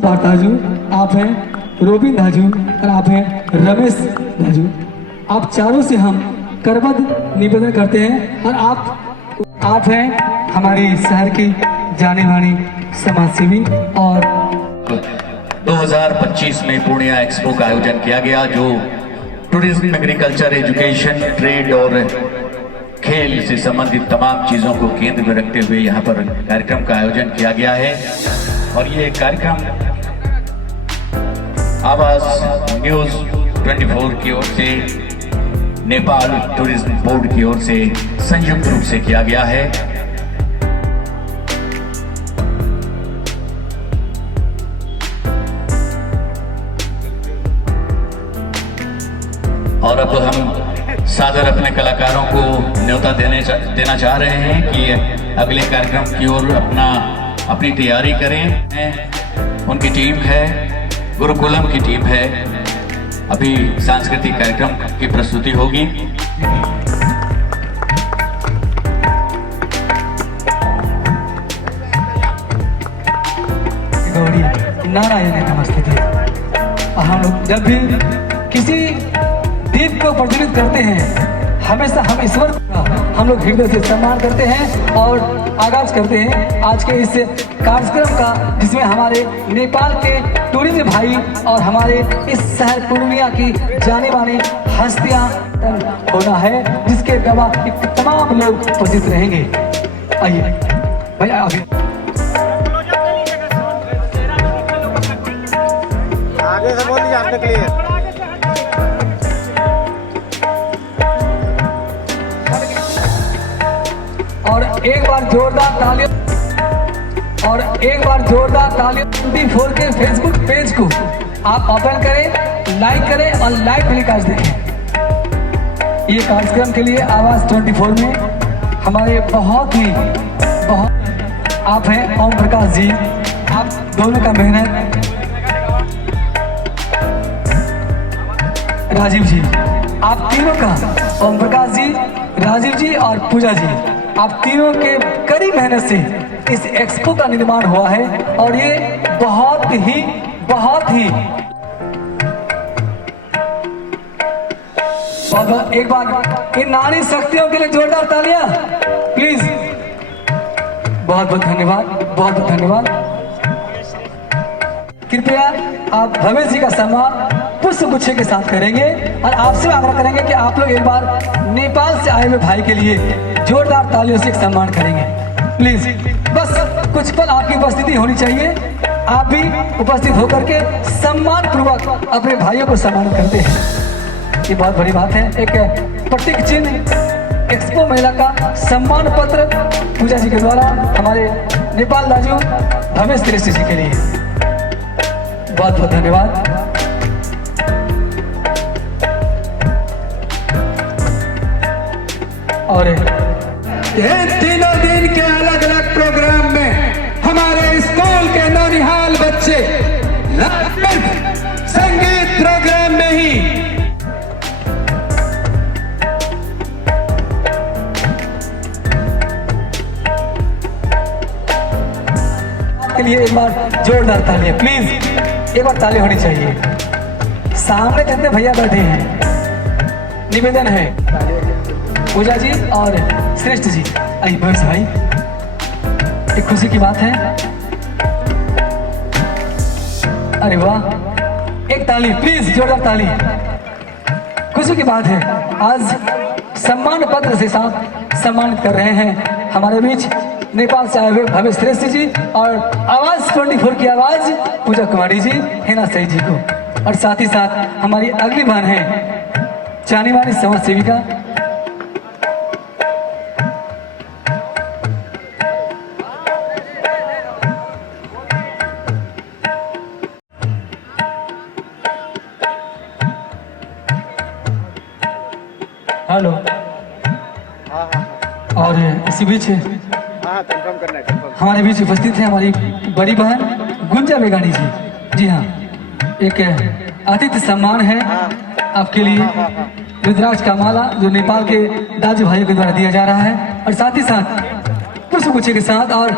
दाजू, आप हैं रोबिन दाजू और आप हैं रमेश दाजू। आप चारों से हम करबद्ध निवेदन करते हैं और आप हैं हमारे शहर की जाने मानी समाजसेवी। और 2025 में पूर्णिया एक्सपो का आयोजन किया गया, जो टूरिज्म, एग्रीकल्चर, एजुकेशन, ट्रेड और खेल से संबंधित तमाम चीजों को केंद्र में रखते हुए यहाँ पर कार्यक्रम का आयोजन किया गया है। और ये कार्यक्रम आवाज न्यूज 24 की ओर से, नेपाल टूरिज्म बोर्ड की ओर से संयुक्त रूप से किया गया है। और अब हम सादर अपने कलाकारों को न्योता देना चाह रहे हैं कि अगले कार्यक्रम की ओर अपनी तैयारी करें। उनकी टीम है, गुरुकुलम की टीम है। अभी सांस्कृतिक कार्यक्रम की प्रस्तुति होगी। नारायण नमस्ते। हम लोग जब भी किसी दीप को प्रज्वलित करते हैं, हमेशा हम ईश्वर का हम लोग हृदय से सम्मान करते हैं और आगाज करते हैं आज के इस कार्यक्रम का, जिसमें हमारे नेपाल के टूरिज्म भाई और हमारे इस शहर पूर्णिया की जाने मानी हस्तियां होना है, जिसके गवाह तमाम लोग उपस्थित रहेंगे। आइए भैया, अभी आगे से बोलिए, आपके लिए और एक बार जोरदार तालियों 24 के फेसबुक पेज को आप ओपन करें, लाइक करें और लाइव टेलीकास्ट देखें। ये कार्यक्रम के लिए आवाज 24 में हमारे बहुत आप हैं ओम प्रकाश जी, आप दोनों का मेहनत, राजीव जी, आप तीनों का, ओम प्रकाश जी, राजीव जी और पूजा जी, आप तीनों के कड़ी मेहनत से इस एक्सपो का निर्माण हुआ है। और ये बहुत ही एक बार इन नारी शक्तियों के लिए जोरदार तालियां प्लीज। बहुत बहुत धन्यवाद। कृपया आप रमेश जी का सम्मान पुष्प गुच्छे के साथ करेंगे और आपसे आग्रह करेंगे कि आप लोग एक बार नेपाल से आए हुए भाई के लिए जोरदार तालियों से एक सम्मान करेंगे प्लीज। बस कुछ पल आपकी उपस्थिति होनी चाहिए। आप भी उपस्थित होकर के सम्मान पूर्वक अपने भाइयों को सम्मान करते हैं, ये बहुत बड़ी बात है। एक प्रतीक चिन्ह एक्सपो महिला का सम्मान पत्र पूजा जी के द्वारा हमारे नेपाल दाजू धमेश श्रेष्ठ जी के लिए बहुत बहुत धन्यवाद। और तीनों दिन के अलग अलग प्रोग्राम में हमारे स्कूल के नौनिहाल बच्चे संगीत प्रोग्राम में ही के लिए एक बार जोरदार तालियां प्लीज, एक बार ताली होनी चाहिए। सामने जितने भैया बैठे हैं, निवेदन है पूजा जी और श्रेष्ठ जी, आइए बस भाई, एक खुशी की बात है। अरे वाह, एक ताली प्लीज, जोरदार ताली। खुशी की बात है, आज सम्मान पत्र से साथ सम्मानित कर रहे हैं हमारे बीच नेपाल से आए हुए भवेश श्रेष्ठ जी और आवाज 24 की आवाज पूजा कुमारी जी, हेना सही जी को, और साथ ही साथ हमारी अगली बहन है जानी मानी समाज सेविका हेलो। और इसी बीच कंफर्म करना है। हमारे बीच उपस्थित है हमारी बड़ी बहन गुंजा बेगानी जी। जी हाँ, एक अतिथि सम्मान है आपके लिए, रुद्राक्ष का माला जो नेपाल के दाजू भाइयों के द्वारा दिया जा रहा है, और साथ ही साथ पुष्प गुच्छे के साथ, और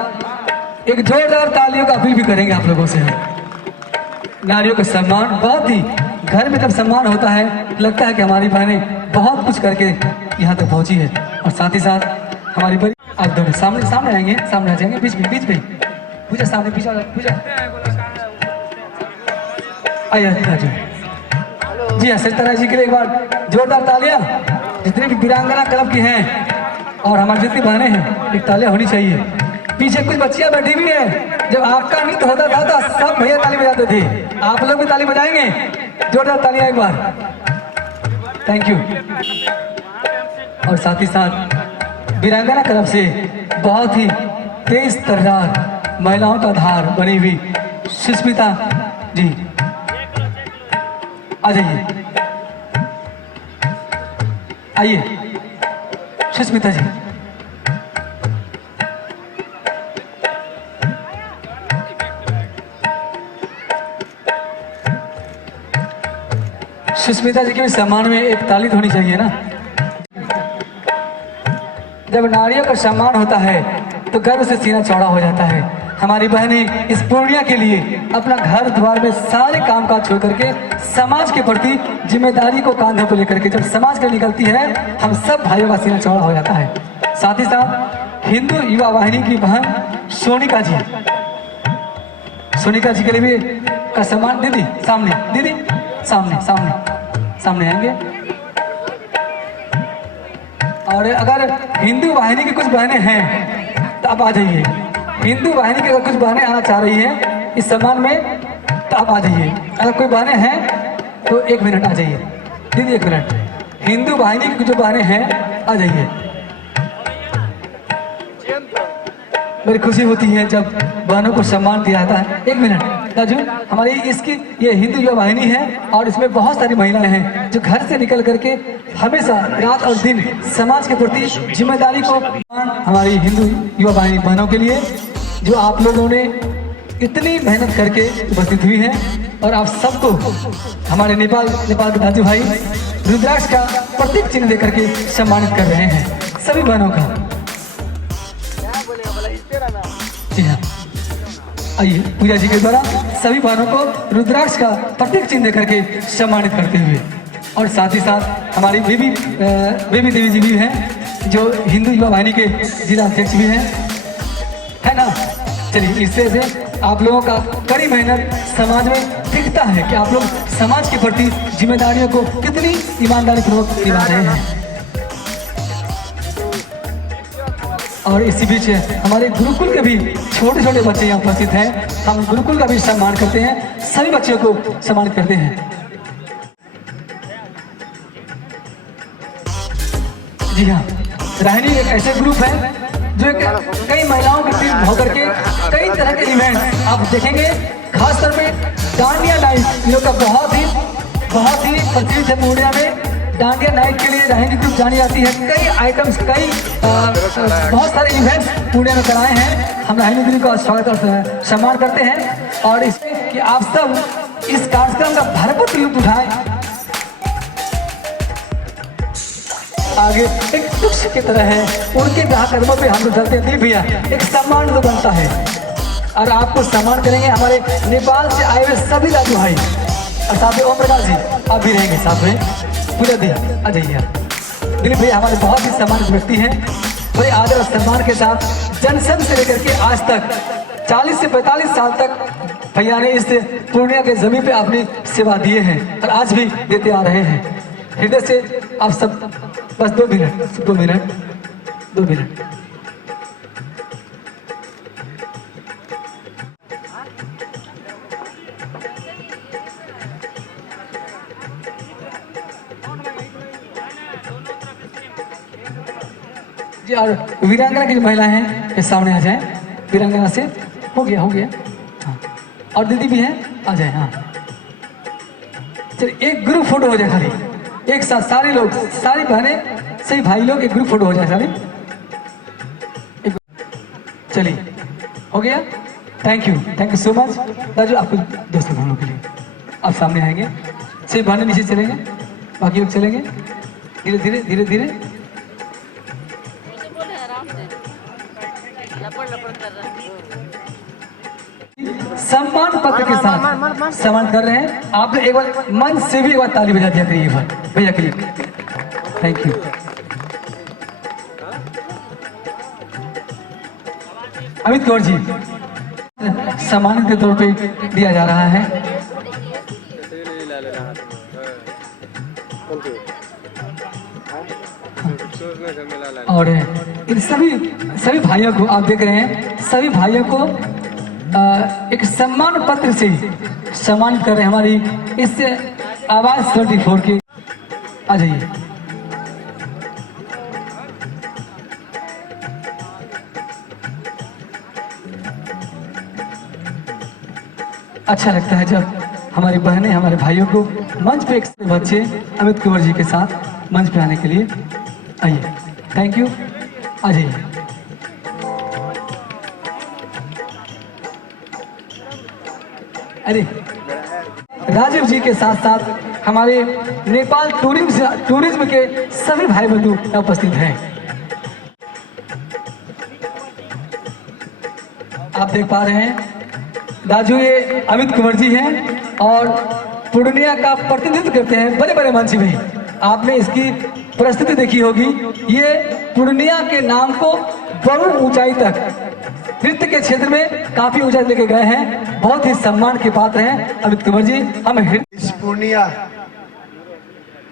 एक जोरदार तालियों का अपील भी करेंगे आप लोगों से। नारियों का सम्मान बहुत ही, घर में जब सम्मान होता है लगता है कि हमारी बहनें बहुत कुछ करके यहाँ तक पहुँची है। और साथ ही साथ हमारी बड़ी, आप दोनों सामने सामने आएंगे, सामने आ जाएंगे, बीच में पूजा सामने पूजा आइए राजू जी। सरिता जी के लिए एक बार जोरदार तालियां। जितने भी वीरांगना क्लब की हैं और हमारी जितनी बहनें हैं, एक तालियां होनी चाहिए। पीछे कुछ बच्चियां बैठी हुई हैं, जब आपका नृत्य होता था तो सब भैया ताली बजाते थे, आप लोग भी ताली बजाएंगे, जोरदार तालियां एक बार, थैंक यू। और साथ ही साथ वीरांगना क्लब से बहुत ही तेज तर्रार महिलाओं का धार बनी हुई सुष्मिता जी, आ जाइए, आइए सुष्मिता जी। सुष्मिता जी के भी सम्मान में एक ताली तो होनी चाहिए ना। जब नारियों का सम्मान होता है तो गर्व से सीना चौड़ा हो जाता है। हमारी बहनें इस पूर्णिया के लिए अपना घर द्वार में सारे काम काज छोड़ करके समाज के प्रति जिम्मेदारी को कांधों पर लेकर के जब समाज के निकलती है, हम सब भाइयों का सीना चौड़ा हो जाता है। साथ ही साथ हिंदू युवा वाहिनी की बहन सोनिका जी, सोनिका जी के लिए भी का सम्मान। दीदी सामने, दीदी सामने सामने सामने आएंगे। और अगर हिंदू वाहिनी की कुछ बहनें हैं तो आप आ जाइए। हिंदू वाहिनी की अगर कुछ बहनें आना चाह रही हैं इस सम्मान में तो आप आ जाइए। अगर कोई बहनें हैं तो 1 मिनट आ जाइए। दीदी 1 मिनट, हिंदू वाहिनी की जो बहनें हैं आ जाइए। बड़ी खुशी होती है जब बहनों को सम्मान दिया जाता है। 1 मिनट राजू, हमारी इसकी ये हिंदू युवा वाहिनी है और इसमें बहुत सारी महिलाएं हैं जो घर से निकल करके हमेशा रात और दिन समाज के प्रति जिम्मेदारी को, हमारी हिंदू युवा वाहिनी बहनों के लिए जो आप लोगों ने इतनी मेहनत करके उपस्थित हुई है। और आप सबको हमारे नेपाल के दाजू भाई रुद्राक्ष का प्रतीक चिन्ह लेकर के सम्मानित कर रहे हैं सभी बहनों का। जी हाँ, आइए पूजा जी के द्वारा सभी बहनों को रुद्राक्ष का प्रतीक चिन्ह देकर के सम्मानित करते हुए। और साथ ही साथ हमारी बेबी देवी जी भी हैं जो हिंदू युवा वाहिनी के जिला अध्यक्ष भी हैं, है ना। चलिए, इससे आप लोगों का कड़ी मेहनत समाज में दिखता है कि आप लोग समाज के प्रति जिम्मेदारियों को कितनी ईमानदारी पूर्वक निभा रहे हैं। और इसी बीच हमारे गुरुकुल के भी छोटे छोटे बच्चे यहाँ उपस्थित हैं। हम गुरुकुल का भी सम्मान करते हैं, सभी बच्चों को सम्मानित करते हैं। जी हाँ, राहिनी एक ऐसे ग्रुप है जो कई महिलाओं के टीम होकर के कई तरह के इवेंट आप देखेंगे। खासतौर पे डांडिया नाइट जो का बहुत ही प्रचलित है पूर्णिया में। डांडिया नाइट के लिए राहिनी ग्रुप जानी जाती है। कई आइटम्स, बहुत सारे इवेंट्स पूर्णिया में कराए हैं। हम राहिनी ग्रुप का स्वागत और सम्मान करते हैं और इसमें कि आप सब इस कार्यक्रम का भरपूर लुत्फ उठाएं। आगे एक पुरुष की तरह है, उनके कदमों पे हम लोग चलते हैं। भैया एक सम्मान तो बनता है और आपको सम्मान करेंगे हमारे नेपाल से आए हुए सभी दादू भाई और साथ में ओम प्रकाश जी आप भी रहेंगे साथ में। पूरा दिन आ जाइए आप। दिलीप भैया हमारे बहुत ही सम्मानित व्यक्ति हैं, बड़े आदर और सम्मान के साथ जनसंघ से लेकर के आज तक 40 से 45 साल तक भैया ने इस पूर्णिया के जमीन पे अपनी सेवा दिए हैं और आज भी देते आ रहे हैं। हृदय से आप सब बस 2 मिनट जी। और वीरांगना की जो महिला हैं ये सामने आ जाएं। वीरांगना से हो गया हाँ। और दीदी भी हैं, आ जाए। हाँ चलिए, एक ग्रुप फोटो हो जाए खाली एक साथ, सारे लोग, सारी बहनें, सही भाई लोग एक ग्रुप फोटो हो जाए सारे। चलिए, हो गया। Thank you so much Raju. आपको दोस्तों हम लोग के लिए आप सामने आएंगे, सही बहनें नीचे चलेंगे, बाकी लोग चलेंगे धीरे धीरे धीरे धीरे। सम्मान पत्र के साथ सम्मान कर रहे हैं। आप लोग एक बार मन से भी एक बार ताली बजा दिया करिए भैया के लिए। Thank you. अमित कौर जी सम्मानित के तौर पे दिया जा रहा है। और इन सभी भाइयों को आप देख रहे हैं, सभी भाइयों को एक सम्मान पत्र से सम्मानित कर रहे हैं। हमारी इस आवाज 34 के आ जाइए। अच्छा लगता है जब हमारी बहनें हमारे भाइयों को मंच पे एक बच्चे अमित कुंवर जी के साथ मंच पे आने के लिए आइए। Thank you. आ जाइए। अरे राजीव जी के साथ साथ हमारे नेपाल टूरिज्म के सभी भाई बंधु उपस्थित हैं। आप देख पा रहे हैं राजू, ये अमित कुंवर जी हैं और पूर्णिया का प्रतिनिधित्व करते हैं बड़े बड़े मंच में। आपने इसकी परिस्थिति देखी होगी। ये पूर्णिया के नाम को बहुत ऊंचाई तक नृत्य के क्षेत्र में काफी ऊंचाई लेके गए हैं। बहुत ही सम्मान के पात्र हैं अमित कुंवर जी। हम इस पूर्णिया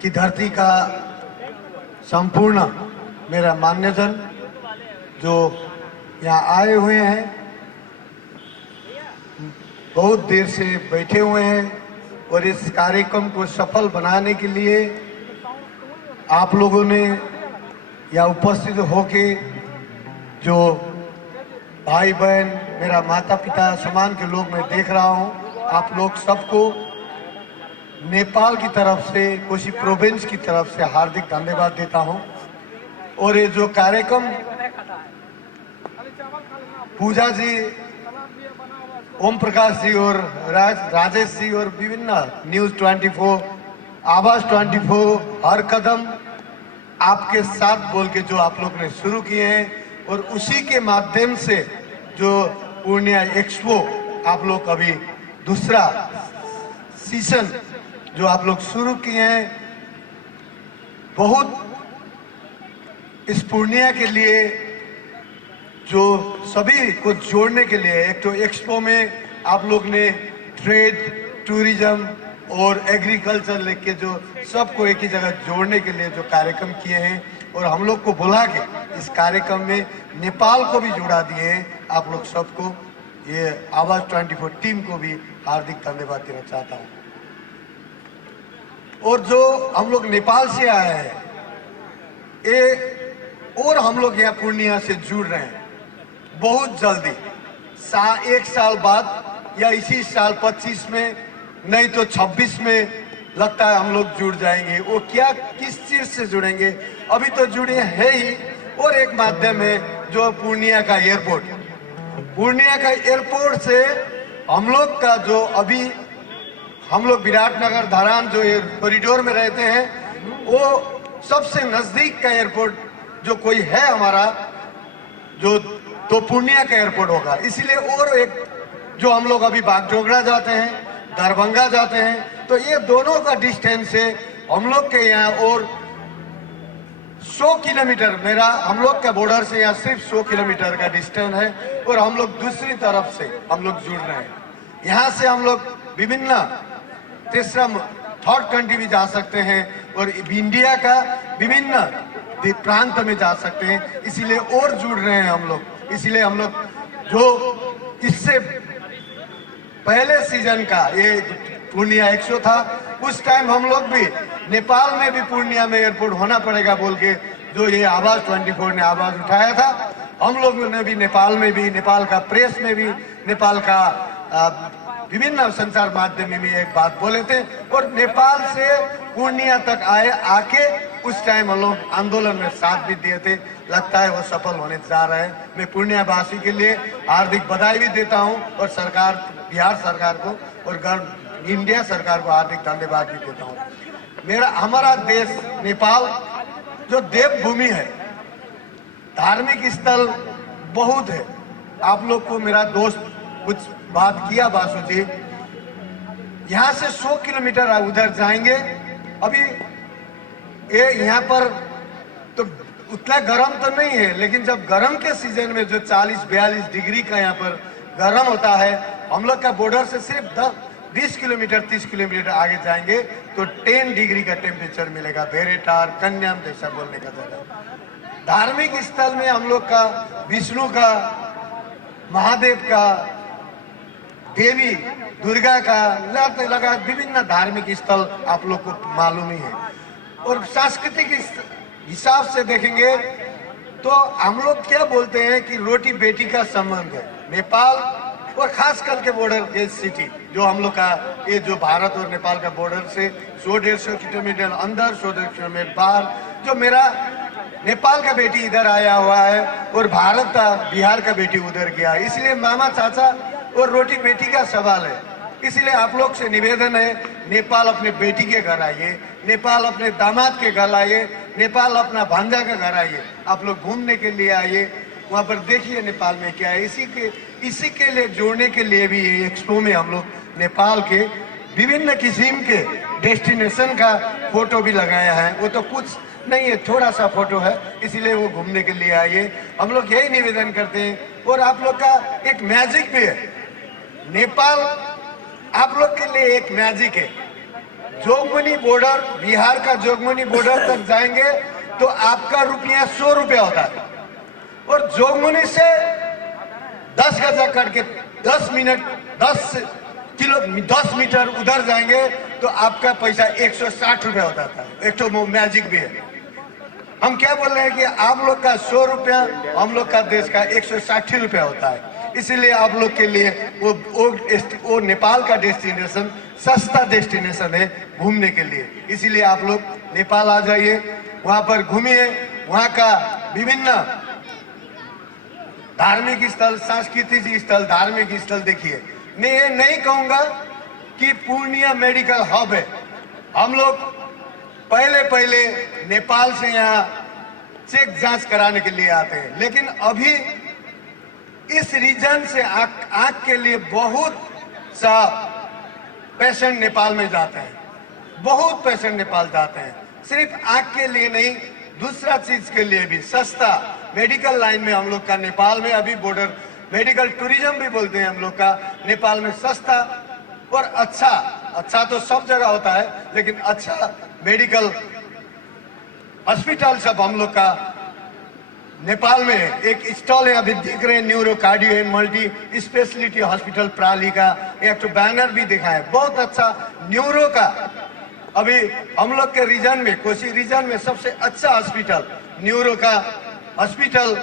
की धरती का संपूर्ण मेरा मान्यजन जो यहाँ आए हुए हैं, बहुत देर से बैठे हुए हैं और इस कार्यक्रम को सफल बनाने के लिए आप लोगों ने यहाँ उपस्थित होके जो भाई बहन, मेरा माता पिता समान के लोग मैं देख रहा हूँ, आप लोग सबको नेपाल की तरफ से, कोशी प्रोविंस की तरफ से हार्दिक धन्यवाद देता हूँ। और ये जो कार्यक्रम पूजा जी, ओम प्रकाश जी और राजेश जी और विभिन्न न्यूज 24, आवाज 24, हर कदम आपके साथ बोल के जो आप लोग ने शुरू किए हैं और उसी के माध्यम से जो पूर्णिया एक्सपो आप लोग अभी दूसरा सीजन जो आप लोग शुरू किए हैं, बहुत इस पूर्णिया के लिए जो सभी को जोड़ने के लिए, एक तो एक्सपो में आप लोग ने ट्रेड, टूरिज्म और एग्रीकल्चर लेके जो सबको एक ही जगह जोड़ने के लिए जो कार्यक्रम किए हैं और हम लोग को बुला के इस कार्यक्रम में नेपाल को भी जुड़ा दिए हैं, आप लोग सबको, ये आवाज 24 टीम को भी हार्दिक धन्यवाद देना चाहता हूँ। और जो हम लोग नेपाल से आए हैं और हम लोग यहाँ पूर्णिया से जुड़ रहे हैं बहुत जल्दी, एक साल बाद या इसी साल 25 में नहीं तो 26 में लगता है हम लोग जुड़ जाएंगे। वो क्या, किस चीज से जुड़ेंगे, अभी तो जुड़े हैं ही। और एक माध्यम है जो पूर्णिया का एयरपोर्ट, पूर्णिया का एयरपोर्ट से हम लोग का जो अभी हम लोग विराटनगर धरान जो कॉरिडोर में रहते हैं, वो सबसे नजदीक का एयरपोर्ट जो कोई है हमारा जो तो पूर्णिया का एयरपोर्ट होगा। इसलिए और एक जो हम लोग अभी बागडोगरा जाते हैं, दरभंगा जाते हैं, तो ये दोनों का डिस्टेंस है हम लोग के यहाँ और 100 किलोमीटर, मेरा हम लोग का बॉर्डर से यहाँ सिर्फ 100 किलोमीटर का डिस्टेंस है और हम लोग दूसरी तरफ से हम लोग जुड़ रहे हैं। यहाँ से हम लोग विभिन्न तीसरा थर्ड कंट्री भी जा सकते हैं और इंडिया का विभिन्न प्रांत में जा सकते हैं, इसीलिए और जुड़ रहे हैं हम लोग। इसीलिए हम लोग जो इससे पहले सीजन का ये पूर्णिया एक्सपो था, उस टाइम हम लोग भी नेपाल में भी पूर्णिया में एयरपोर्ट होना पड़ेगा बोल के जो ये आवाज 24 ने आवाज उठाया था, हम लोग ने भी नेपाल में भी, नेपाल का प्रेस में भी, नेपाल का विभिन्न संचार माध्यम में भी एक बात बोले थे और नेपाल से पूर्णिया तक आके उस टाइम हम लोग आंदोलन में साथ भी दिए थे। लगता है वो सफल होने जा रहे हैं। मैं पूर्णिया वासी के लिए हार्दिक बधाई भी देता हूं और सरकार, बिहार सरकार को और इंडिया सरकार को हार्दिक धन्यवाद भी देता हूं। हमारा देश नेपाल जो देवभूमि है, धार्मिक स्थल बहुत है। आप लोग को मेरा दोस्त कुछ बात किया बासु जी। यहाँ से 100 किलोमीटर उधर जाएंगे। अभी ये यहाँ पर तो उतना गर्म तो नहीं है, लेकिन जब गर्म के सीजन में जो 40-42 डिग्री का यहाँ पर गर्म होता है, हम लोग का बॉर्डर से सिर्फ 20 किलोमीटर 30 किलोमीटर आगे जाएंगे तो 10 डिग्री का टेम्परेचर मिलेगा। भेरेटार, कन्याम जैसा बोलने का जगह। धार्मिक स्थल में हम लोग का विष्णु का, महादेव का, देवी दुर्गा का लगा विभिन्न धार्मिक स्थल आप लोग को मालूम ही है। और सांस्कृतिक हिसाब से देखेंगे तो हम लोग क्या बोलते हैं कि रोटी बेटी का संबंध है। नेपाल और खास करके बॉर्डर के सिटी जो हम लोग का, ये जो भारत और नेपाल का बॉर्डर से 100-150 किलोमीटर अंदर, 100-150 किलोमीटर बाहर, जो मेरा नेपाल का बेटी इधर आया हुआ है और भारत का, बिहार का बेटी उधर गया, इसलिए मामा चाचा और रोटी बेटी का सवाल है। इसलिए आप लोग से निवेदन है, नेपाल अपने बेटी के घर आइए, नेपाल अपने दामाद के घर आइए, नेपाल अपना भांजा के घर आइए। आप लोग घूमने के लिए आइए, वहाँ पर देखिए नेपाल में क्या है। इसी के लिए जोड़ने के लिए भी ये एक्सपो में हम लोग नेपाल के विभिन्न किस्म के डेस्टिनेशन का फोटो भी लगाया है। वो तो कुछ नहीं है, थोड़ा सा फोटो है, इसीलिए वो घूमने के लिए आइए। हम लोग यही निवेदन करते हैं। और आप लोग का एक मैजिक भी है, नेपाल आप लोग के लिए एक मैजिक है। जोगबनी बॉर्डर, बिहार का जोगबनी बॉर्डर तक जाएंगे तो आपका रुपया 100 रुपया होता है, और जोगबनी से 10 गजा करके 10 मीटर उधर जाएंगे तो आपका पैसा 160 रुपया होता था। एक तो मैजिक भी है। हम क्या बोल रहे हैं कि आप लोग का 100 रुपया, हम लोग का देश का 160 रुपया होता है। इसीलिए आप लोग के लिए वो नेपाल का डेस्टिनेशन सस्ता डेस्टिनेशन है घूमने के लिए। इसीलिए आप लोग नेपाल आ जाइए, वहां पर घूमिए, वहां का विभिन्न धार्मिक स्थल, सांस्कृतिक स्थल, धार्मिक स्थल देखिए। मैं ये नहीं कहूंगा कि पूर्णिया मेडिकल हब है। हम लोग पहले नेपाल से यहाँ चेक जांच कराने के लिए आते हैं, लेकिन अभी इस रीजन से आंख के लिए बहुत सा पेशेंट नेपाल में जाते हैं, बहुत पेशेंट नेपाल जाते हैं। सिर्फ आंख के लिए नहीं, दूसरा चीज के लिए भी सस्ता मेडिकल लाइन में हम लोग का नेपाल में अभी बॉर्डर मेडिकल टूरिज्म भी बोलते हैं हम लोग का नेपाल में सस्ता और अच्छा तो सब जगह होता है, लेकिन अच्छा मेडिकल हॉस्पिटल सब हम लोग का नेपाल में है। एक स्टॉल है अभी दिख रहे हैं, neuro cardio and multi specialty hospital प्राली का, एक तो बैनर भी दिखा है, बहुत अच्छा न्यूरो का। अभी हम लोग के रीजन में, कोसी रीजन में सबसे अच्छा हॉस्पिटल न्यूरो का हॉस्पिटल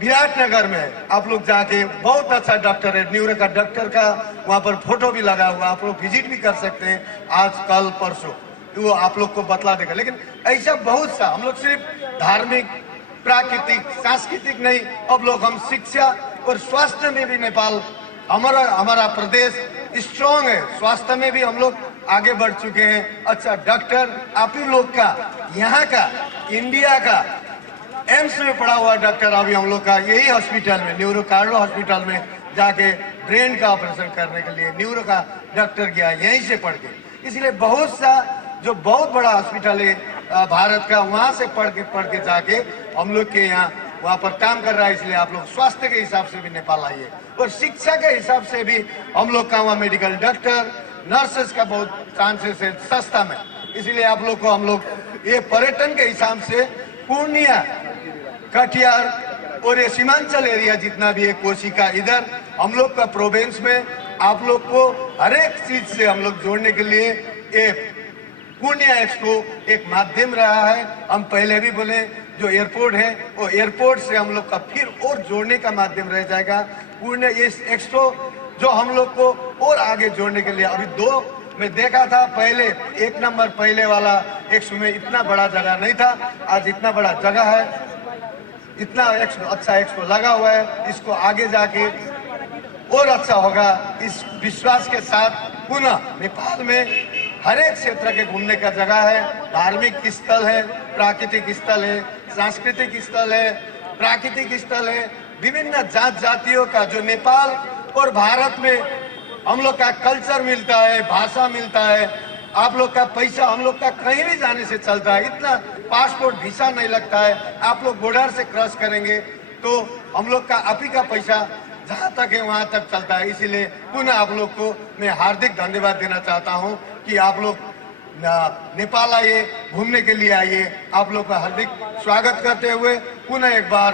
विराटनगर में है। आप लोग जाके, बहुत अच्छा डॉक्टर है, न्यूरो का डॉक्टर का वहां पर फोटो भी लगा हुआ, आप लोग विजिट भी कर सकते हैं आज, कल, परसों, वो आप लोग को बतला देगा। लेकिन ऐसा बहुत सा, हम लोग सिर्फ धार्मिक, प्राकृतिक, सांस्कृतिक नहीं, अब लोग हम शिक्षा और स्वास्थ्य में भी नेपाल, हमारा प्रदेश स्ट्रॉन्ग है। स्वास्थ्य में भी हम लोग आगे बढ़ चुके हैं। अच्छा डॉक्टर आप ही लोग का, यहाँ का, इंडिया का एम्स में पढ़ा हुआ डॉक्टर अभी हम लोग का यही हॉस्पिटल में, न्यूरो कार्डो हॉस्पिटल में जाके ब्रेन का ऑपरेशन करने के लिए न्यूरो का डॉक्टर गया यहीं से पढ़ के। इसलिए बहुत सा जो बहुत बड़ा हॉस्पिटल है भारत का, वहां से पढ़ के जाके हम लोग के यहाँ वहां पर काम कर रहा है। इसलिए आप लोग स्वास्थ्य के हिसाब से भी नेपाल आइए, और शिक्षा के हिसाब से भी हम लोग का वहाँ मेडिकल डॉक्टर, नर्सेस का बहुत चांसेस है सस्ता में। इसलिए आप लोग को हम लोग ये पर्यटन के हिसाब से पूर्णिया, कटिहार और ये सीमांचल एरिया जितना भी है, कोसी का, इधर हम लोग का प्रोविंस में आप लोग को हर एक चीज से हम लोग जोड़ने के लिए एक पूर्णिया एक्सपो एक माध्यम रहा है। हम पहले भी बोले, जो एयरपोर्ट है वो एयरपोर्ट से हम लोग का फिर और जोड़ने का माध्यम रह जाएगा। पूर्णिया इस एक्सपो जो हम लोग को और आगे जोड़ने के लिए, अभी 2 में देखा था, पहले 1 नंबर पहले वाला एक्सपो में इतना बड़ा जगह नहीं था, आज इतना बड़ा जगह है, इतना अच्छा एक्सपो लगा हुआ है। इसको आगे जाके और अच्छा होगा, इस विश्वास के साथ पुनः नेपाल में हर एक क्षेत्र के घूमने का जगह है, धार्मिक स्थल है, प्राकृतिक स्थल है, सांस्कृतिक स्थल है, प्राकृतिक स्थल है, विभिन्न जात जातियों का जो नेपाल और भारत में हम लोग का कल्चर मिलता है, भाषा मिलता है, आप लोग का पैसा हम लोग का कहीं भी जाने से चलता है, इतना पासपोर्ट वीसा नहीं लगता है। आप लोग बॉर्डर से क्रॉस करेंगे तो हम लोग का आप ही का पैसा जहां तक है वहां तक चलता है। इसीलिए पुनः आप लोग को मैं हार्दिक धन्यवाद देना चाहता हूं कि आप लोग नेपाल आइए, घूमने के लिए आइए। आप लोग का हार्दिक स्वागत करते हुए पुनः एक बार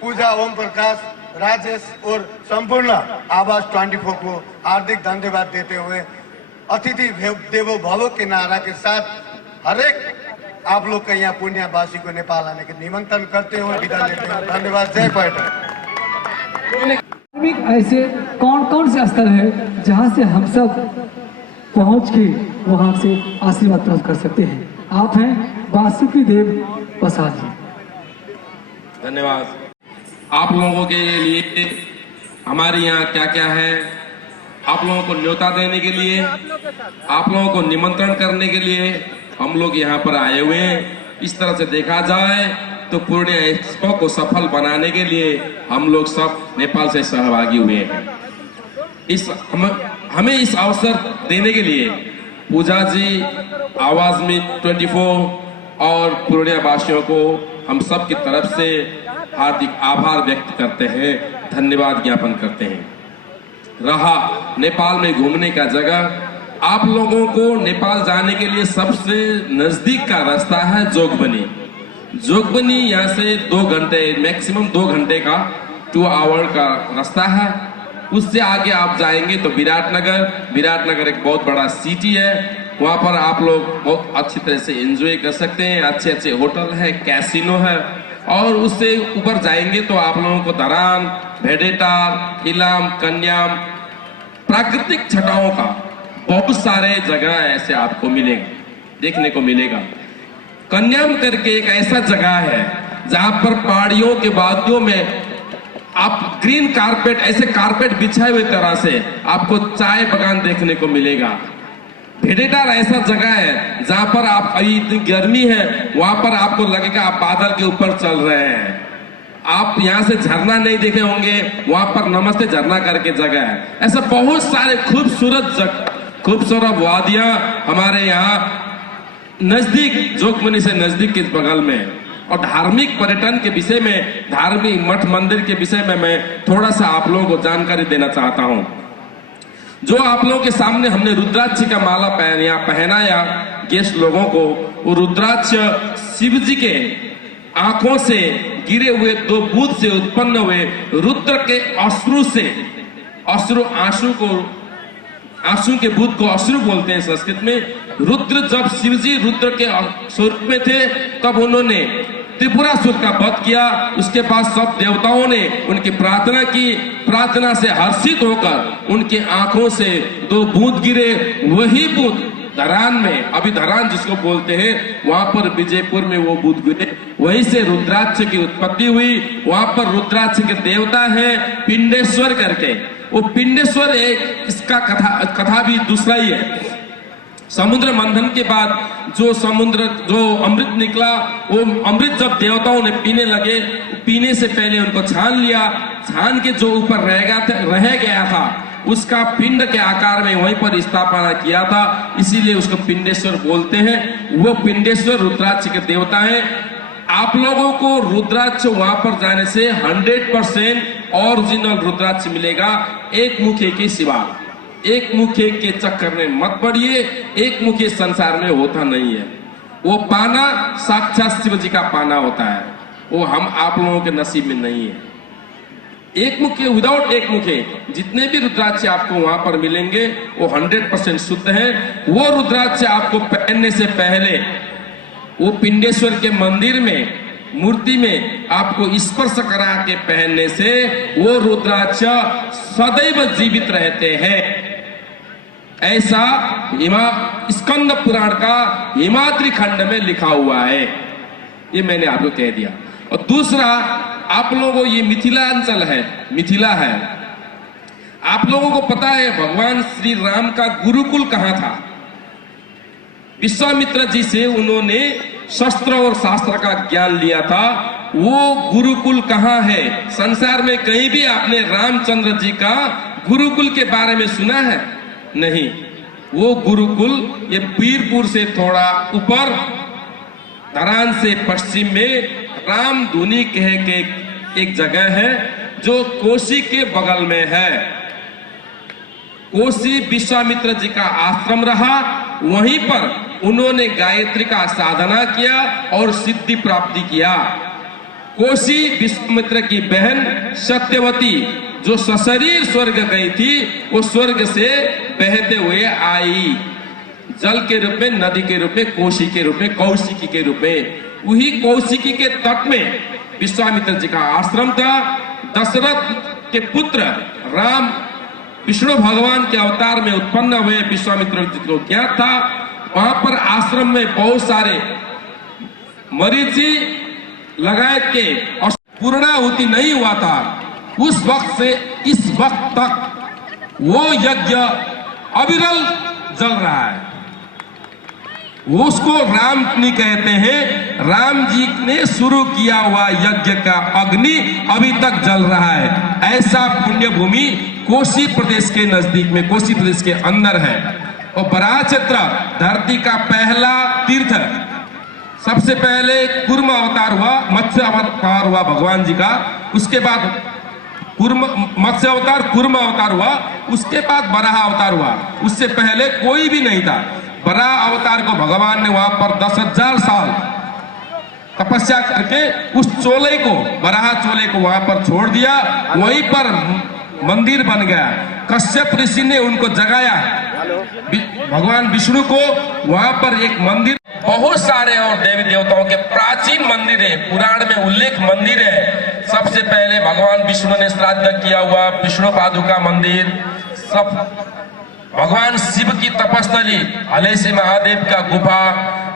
पूजा, ओम प्रकाश, राजेश और संपूर्ण आवाज 24 को हार्दिक धन्यवाद देते हुए अतिथि देवो भव के नारा के साथ हर एक आप लोग का यहाँ पुण्यवासी को नेपाल आने के निमंत्रण करते हुए विदा लेते हैं। धन्यवाद। जय पर्यटन। धार्मिक ऐसे कौन कौन से स्थल है जहाँ से हम सब पहुँच के वहाँ से आशीर्वाद प्राप्त कर सकते हैं? आप हैं वासुकी देव प्रसाद जी। धन्यवाद। आप लोगों के लिए हमारे यहाँ क्या क्या है, आप लोगों को न्योता देने के लिए, आप लोगों को निमंत्रण करने के लिए हम लोग यहाँ पर आए हुए हैं। इस तरह से देखा जाए तो पूर्णिया एक्सपो को सफल बनाने के लिए हम लोग सब नेपाल से सहभागी हुए हैं। हमें इस अवसर देने के लिए पूजा जी, आवाज में 24 और पूर्णिया वासियों को हम सब की तरफ से हार्दिक आभार व्यक्त करते हैं, धन्यवाद ज्ञापन करते हैं। रहा नेपाल में घूमने का जगह, आप लोगों को नेपाल जाने के लिए सबसे नजदीक का रास्ता है जोगबनी। जोगबनी यहाँ से 2 घंटे, मैक्सिमम 2 घंटे का 2 आवर का रास्ता है। उससे आगे आप जाएंगे तो विराटनगर एक बहुत बड़ा सिटी है। वहाँ पर आप लोग बहुत अच्छी तरह से एंजॉय कर सकते हैं। अच्छे अच्छे होटल है, कैसीनो है। और उससे ऊपर जाएंगे तो आप लोगों को धरान, भेडेटार, इलाम, कन्याम, प्राकृतिक छटाओं का बहुत सारे जगह ऐसे आपको मिलेगा, देखने को मिलेगा। कन्याम करके एक ऐसा जगह है जहां पर पहाड़ियों के वादियों में आप ग्रीन कारपेट, ऐसे कारपेट बिछाए हुए तरह से आपको चाय बगान देखने को मिलेगा। भेडेटार ऐसा जगह है जहां पर आप, अभी इतनी गर्मी है, वहां पर आपको लगेगा आप बादल के ऊपर चल रहे हैं। आप यहाँ से झरना नहीं देखे होंगे, वहां पर नमस्ते झरना करके जगह है। ऐसा बहुत सारे खूबसूरत वादियां हमारे यहाँ नजदीक, जोगबनी से नजदीक के बगल में। और धार्मिक पर्यटन के विषय में, धार्मिक मठ मंदिर के विषय में मैं थोड़ा सा आप लोगों को जानकारी देना चाहता हूँ। जो आप लोगों के सामने हमने रुद्राक्ष का माला पहनाया गेस्ट लोगों को, वो रुद्राक्ष शिव जी के आंखों से गिरे हुए 2 बूंद से उत्पन्न हुए रुद्र के अश्रु से, आंसू के बूंद को अश्रु बोलते हैं संस्कृत में। रुद्र, जब शिव जी रुद्र के स्वरूप में थे तब उन्होंने त्रिपुरासुर का वध किया। उसके बाद सब देवताओं ने उनकी प्रार्थना की, प्रार्थना से हर्षित होकर उनकी आंखों से 2 बूंद गिरे। वही बूंद धरान में, अभी धरान जिसको बोलते हैं, वहां पर विजयपुर में वो बूंद गिरे। वहीं से रुद्राक्ष की उत्पत्ति हुई। वहां पर रुद्राक्ष के देवता है पिंडेश्वर करके। वो पिंडेश्वर एक, इसका कथा भी दूसरा ही है। समुद्र मंथन के बाद जो अमृत निकला, वो अमृत जब देवताओं ने पीने लगे, पीने से पहले उनको छान लिया। छान के जो ऊपर रह गया था उसका पिंड के आकार में वहीं पर स्थापना किया था, इसीलिए उसको पिंडेश्वर बोलते हैं। वो पिंडेश्वर रुद्राक्ष के देवता हैं। आप लोगों को रुद्राक्ष वहां पर जाने से 100% ओरिजिनल रुद्राक्ष मिलेगा, एक मुखी के सिवा। एक मुखी के चक्कर में मत पड़िए, एक मुखी संसार में होता नहीं है। वो पाना साक्षात शिव जी का पाना होता है, वो हम आप लोगों के नसीब में नहीं है। एक मुखी, विदाउट एक मुखी जितने भी रुद्राक्ष आपको वहां पर मिलेंगे वो 100% शुद्ध है। वो रुद्राक्ष आपको पहनने से पहले वो पिंडेश्वर के मंदिर में, मूर्ति में आपको स्पर्श करा के पहनने से वो रुद्राक्ष सदैव जीवित रहते हैं। ऐसा स्कंद पुराण का हिमाद्री खंड में लिखा हुआ है। ये मैंने आपको कह दिया। और दूसरा, आप लोगों को ये मिथिलांचल है, मिथिला है। आप लोगों को पता है भगवान श्री राम का गुरुकुल कहां था? विश्वामित्र जी से उन्होंने शस्त्र और शास्त्र का ज्ञान लिया था। वो गुरुकुल कहाँ है? संसार में कहीं भी आपने रामचंद्र जी का गुरुकुल के बारे में सुना है? नहीं। वो गुरुकुल ये पीरपुर से थोड़ा ऊपर धरान से पश्चिम में रामधुनी कह के एक जगह है जो कोसी के बगल में है। कोसी विश्वामित्र जी का आश्रम रहा, वहीं पर उन्होंने गायत्री का साधना किया और सिद्धि प्राप्ति किया। कोसी विश्वामित्र की बहन सत्यवती जो सशरीर स्वर्ग गई थी, वो स्वर्ग से बहते हुए आई जल के रूप में, नदी के रूप में, कोसी के रूप में, कौशिकी के रूप में। वही कौशिकी के तट में विश्वामित्र जी का आश्रम था। दशरथ के पुत्र राम विष्णु भगवान के अवतार में उत्पन्न हुए विश्वामित्र जी को क्या था, वहां पर आश्रम में बहुत सारे मरीची लगाए के और पूर्णाहुति नहीं हुआ था। उस वक्त से इस वक्त तक वो यज्ञ अविरल जल रहा है। उसको रामअग्नि कहते हैं। राम जी ने शुरू किया हुआ यज्ञ का अग्नि अभी तक जल रहा है। ऐसा पुण्य भूमि कोसी प्रदेश के नजदीक में, कोसी प्रदेश के अंदर है। और बराह क्षेत्र धरती का पहला तीर्थ है। सबसे पहले कूर्म अवतार हुआ, मत्स्य अवतार हुआ भगवान जी का। उसके बाद मत्स्य अवतार, कूर्म अवतार हुआ। उसके बाद बराह अवतार हुआ। उससे पहले कोई भी नहीं था। बराह अवतार को भगवान ने वहां पर 10,000 साल तपस्या करके उस चोले को, बराह चोले को वहां पर छोड़ दिया। वहीं पर मंदिर बन गया। कश्यप ऋषि ने उनको जगाया, भगवान विष्णु को। वहां पर एक मंदिर, बहुत सारे और देवी देवताओं के प्राचीन मंदिर है, पुराण में उल्लेख मंदिर है। सबसे पहले भगवान विष्णु ने श्राद्ध किया हुआ विष्णु पादुका मंदिर, सब भगवान शिव की तपस्थली हलेसी महादेव का गुफा,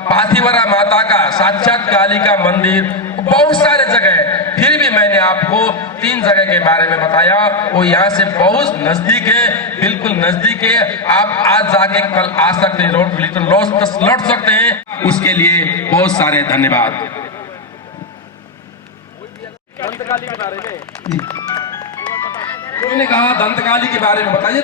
पाथिवरा माता का साक्षात काली का मंदिर, बहुत सारे जगह। फिर भी मैंने आपको 3 जगह के बारे में बताया। वो यहाँ से बहुत नजदीक है, बिल्कुल नजदीक है। आप आज जाके कल आ सकते हैं, लौट सकते हैं। उसके लिए बहुत सारे धन्यवाद। दंतकाली के बारे में मैंने कहा दंतकाली के बारे में बताइए।